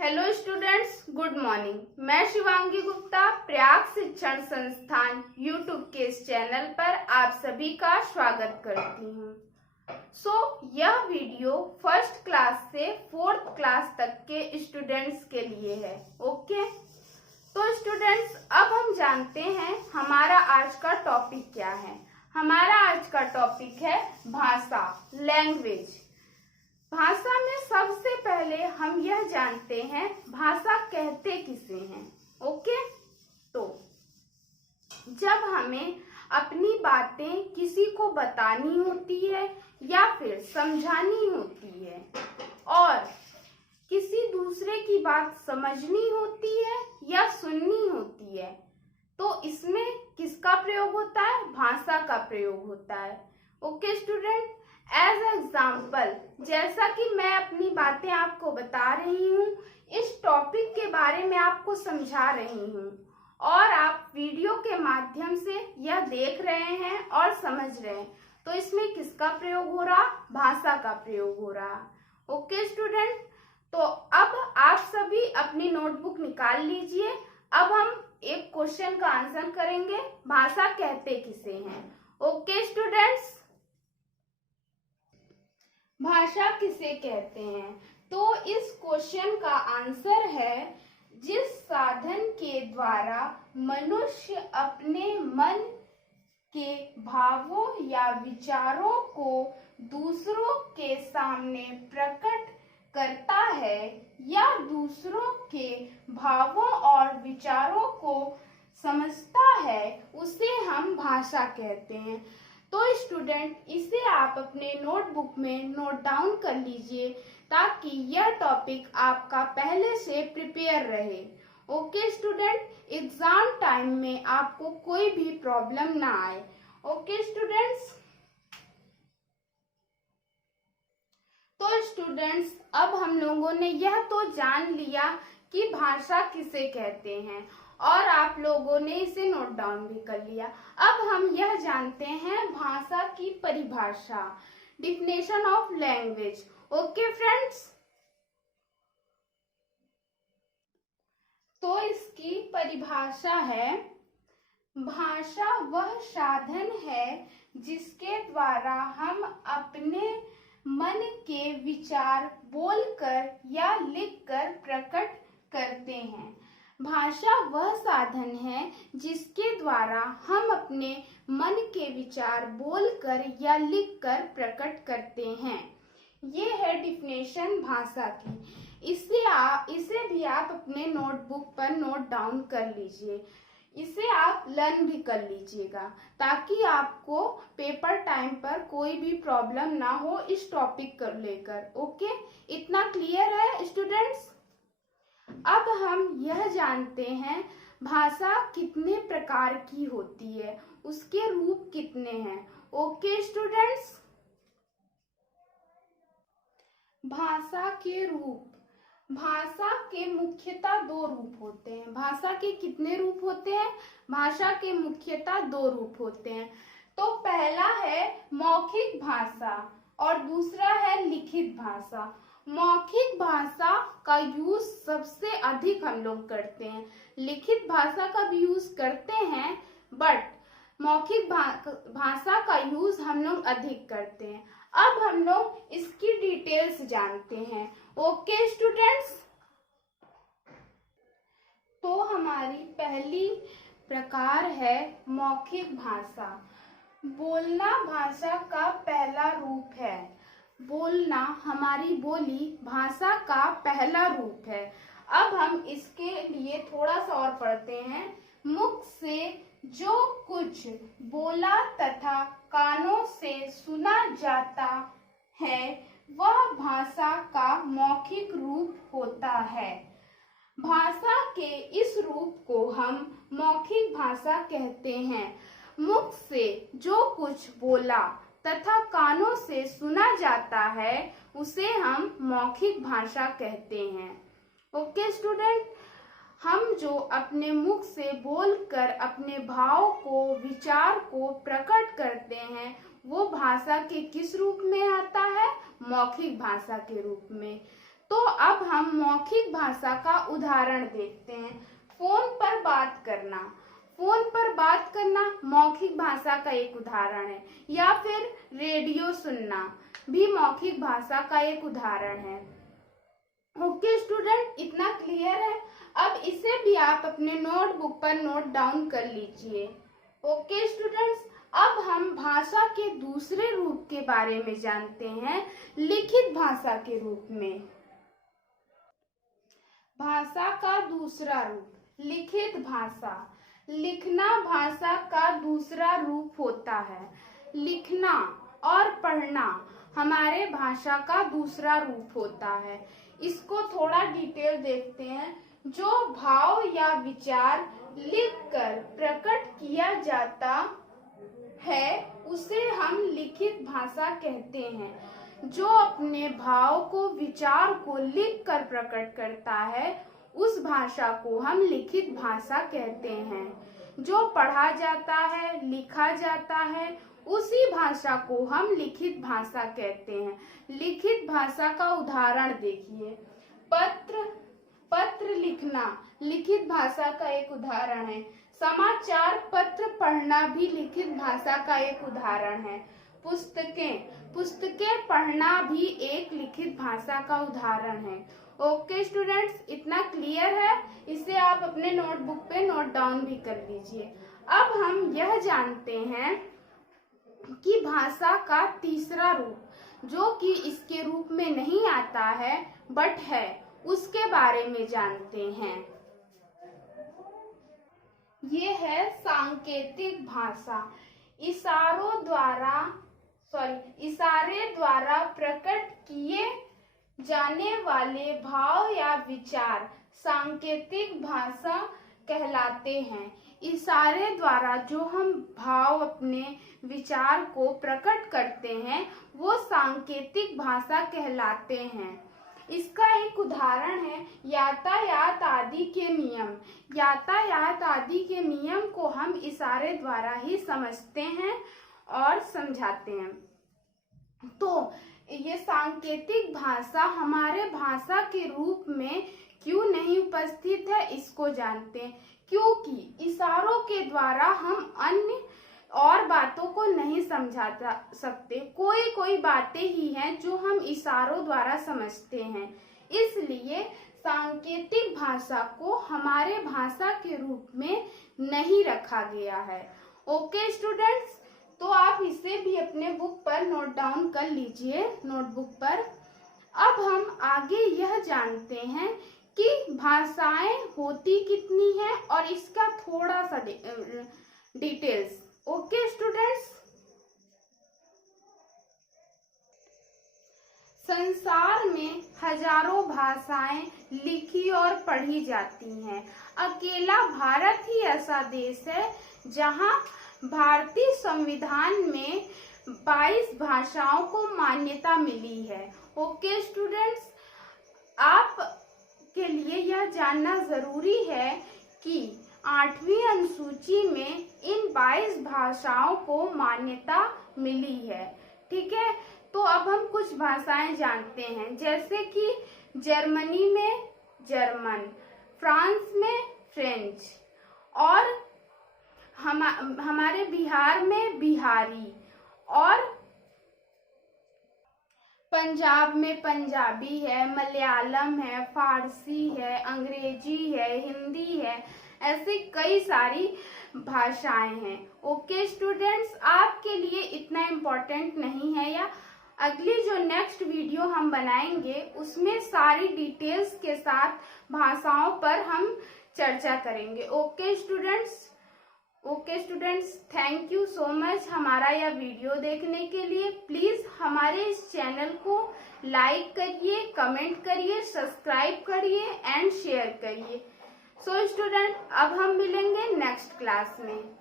Hello students, good morning. मैं शिवांगी गुप्ता प्रयाग शिक्षण संस्थान यूट्यूब के इस चैनल पर आप सभी का स्वागत करती हूँ। यह वीडियो फर्स्ट क्लास से फोर्थ क्लास तक के स्टूडेंट्स के लिए है। ओके, तो स्टूडेंट्स अब हम जानते हैं हमारा आज का टॉपिक क्या है। हमारा आज का टॉपिक है भाषा, लैंग्वेज। भाषा में सबसे पहले हम यह जानते हैं भाषा कहते किसे हैं। ओके, तो जब हमें अपनी बातें किसी को बतानी होती है या फिर समझानी होती है और किसी दूसरे की बात समझनी होती है या सुननी होती है, तो इसमें किसका प्रयोग होता है? भाषा का प्रयोग होता है। ओके स्टूडेंट, एज एग्जाम्पल, जैसा कि मैं अपनी बातें आपको बता रही हूँ, इस टॉपिक के बारे में आपको समझा रही हूँ और आप वीडियो के माध्यम से यह देख रहे हैं और समझ रहे हैं, तो इसमें किसका प्रयोग हो रहा? भाषा का प्रयोग हो रहा। ओके स्टूडेंट, तो अब आप सभी अपनी नोटबुक निकाल लीजिए। अब हम एक क्वेश्चन का आंसर करेंगे, भाषा कहते किसे हैं। ओके स्टूडेंट्स, भाषा किसे कहते हैं? तो इस क्वेश्चन का आंसर है जिस साधन के द्वारा मनुष्य अपने मन के भावों या विचारों को दूसरों के सामने प्रकट करता है या दूसरों के भावों और विचारों को समझता है, उसे हम भाषा कहते हैं। तो स्टूडेंट, इसे आप अपने नोटबुक में नोट डाउन कर लीजिए ताकि यह टॉपिक आपका पहले से प्रिपेयर रहे। ओके स्टूडेंट, एग्जाम टाइम में आपको कोई भी प्रॉब्लम ना आए। ओके स्टूडेंट्स, तो स्टूडेंट्स अब हम लोगों ने यह तो जान लिया कि भाषा किसे कहते हैं और आप लोगों ने इसे नोट डाउन भी कर लिया। अब हम यह जानते हैं भाषा की परिभाषा, definition of language. Okay friends, तो इसकी परिभाषा है, भाषा वह साधन है जिसके द्वारा हम अपने मन के विचार बोलकर या लिखकर प्रकट करते हैं। भाषा वह साधन है जिसके द्वारा हम अपने मन के विचार बोलकर या लिखकर प्रकट करते हैं। ये है डिफिनेशन भाषा की। इसे भी आप अपने नोटबुक पर नोट डाउन कर लीजिए। इसे आप लर्न भी कर लीजिएगा ताकि आपको पेपर टाइम पर कोई भी प्रॉब्लम ना हो इस टॉपिक को लेकर। ओके, इतना क्लियर है स्टूडेंट्स? अब हम यह जानते हैं भाषा कितने प्रकार की होती है, उसके रूप कितने हैं। ओके स्टूडेंट्स, भाषा के रूप, भाषा के मुख्यतः दो रूप होते हैं। भाषा के कितने रूप होते हैं? भाषा के मुख्यतः दो रूप होते हैं। तो पहला है मौखिक भाषा और दूसरा है लिखित भाषा। मौखिक भाषा का यूज सबसे अधिक हम लोग करते हैं, लिखित भाषा का भी यूज करते हैं, बट मौखिक भाषा का यूज हम लोग अधिक करते हैं। अब हम लोग इसकी डिटेल्स जानते हैं। ओके स्टूडेंट्स, तो हमारी पहली प्रकार है मौखिक भाषा। बोलना भाषा का पहला रूप है। बोलना, हमारी बोली भाषा का पहला रूप है। अब हम इसके लिए थोड़ा सा और पढ़ते हैं। मुख से जो कुछ बोला तथा कानों से सुना जाता है वह भाषा का मौखिक रूप होता है। भाषा के इस रूप को हम मौखिक भाषा कहते हैं। मुख से जो कुछ बोला तथा कानों से सुना जाता है उसे हम मौखिक भाषा कहते हैं। ओके स्टूडेंट, हम जो अपने मुख से बोलकर अपने भाव को, विचार को प्रकट करते हैं वो भाषा के किस रूप में आता है? मौखिक भाषा के रूप में। तो अब हम मौखिक भाषा का उदाहरण देखते हैं। फोन पर बात करना। फोन पर बात करना मौखिक भाषा का एक उदाहरण है, या फिर रेडियो सुनना भी मौखिक भाषा का एक उदाहरण है। ओके स्टूडेंट, इतना क्लियर है? अब इसे भी आप अपने नोटबुक पर नोट डाउन कर लीजिए। ओके स्टूडेंट्स, अब हम भाषा के दूसरे रूप के बारे में जानते हैं, लिखित भाषा के रूप में। भाषा का दूसरा रूप, लिखित भाषा। लिखना भाषा का दूसरा रूप होता है। लिखना और पढ़ना हमारे भाषा का दूसरा रूप होता है। इसको थोड़ा डिटेल देखते हैं। जो भाव या विचार लिखकर प्रकट किया जाता है उसे हम लिखित भाषा कहते हैं। जो अपने भाव को, विचार को लिखकर प्रकट करता है उस भाषा को हम लिखित भाषा कहते हैं। जो पढ़ा जाता है, लिखा जाता है, उसी भाषा को हम लिखित भाषा कहते हैं। लिखित भाषा का उदाहरण देखिए। पत्र लिखना लिखित भाषा का एक उदाहरण है। समाचार पत्र पढ़ना भी लिखित भाषा का एक उदाहरण है। पुस्तकें पढ़ना भी एक लिखित भाषा का उदाहरण है। ओके स्टूडेंट्स, इतना क्लियर है? इसे आप अपने नोटबुक पे नोट डाउन भी कर लीजिए। अब हम यह जानते हैं कि भाषा का तीसरा रूप, जो कि इसके रूप में नहीं आता है बट है, उसके बारे में जानते हैं। ये है सांकेतिक भाषा। इशारे द्वारा प्रकट किए जाने वाले भाव या विचार सांकेतिक भाषा कहलाते हैं। इशारे द्वारा जो हम भाव, अपने विचार को प्रकट करते हैं वो सांकेतिक भाषा कहलाते हैं। इसका एक उदाहरण है यातायात आदि के नियम। यातायात आदि के नियम को हम इशारे द्वारा ही समझते हैं और समझाते हैं। तो ये सांकेतिक भाषा हमारे भाषा के रूप में क्यों नहीं उपस्थित है, इसको जानते हैं। क्योंकि इशारों के द्वारा हम अन्य और बातों को नहीं समझा सकते। कोई बातें ही हैं जो हम इशारों द्वारा समझते हैं। इसलिए सांकेतिक भाषा को हमारे भाषा के रूप में नहीं रखा गया है। ओके स्टूडेंट्स, तो आप इसे भी अपने बुक पर नोट डाउन कर लीजिए, नोटबुक पर। अब हम आगे यह जानते हैं कि भाषाएं होती कितनी हैं और इसका थोड़ा सा डिटेल्स। ओके स्टूडेंट्स, संसार में हजारों भाषाएं लिखी और पढ़ी जाती हैं। अकेला भारत ही ऐसा देश है जहां भारतीय संविधान में 22 भाषाओं को मान्यता मिली है। ओके स्टूडेंट्स, आप के लिए यह जानना जरूरी है कि 8वीं अनुसूची में इन 22 भाषाओं को मान्यता मिली है। ठीक है, तो अब हम कुछ भाषाएं जानते हैं, जैसे कि जर्मनी में जर्मन, फ्रांस में फ्रेंच, और हमारे बिहार में बिहारी, और पंजाब में पंजाबी है, मलयालम है, फारसी है, अंग्रेजी है, हिंदी है, ऐसी कई सारी भाषाएं हैं। ओके स्टूडेंट्स, आपके लिए इतना इम्पोर्टेंट नहीं है, या अगली जो नेक्स्ट वीडियो हम बनाएंगे उसमें सारी डिटेल्स के साथ भाषाओं पर हम चर्चा करेंगे। Okay students, thank you so much हमारा यह वीडियो देखने के लिए। प्लीज हमारे इस चैनल को लाइक करिए, कमेंट करिए, सब्सक्राइब करिए एंड शेयर करिए। सो स्टूडेंट, अब हम मिलेंगे नेक्स्ट क्लास में।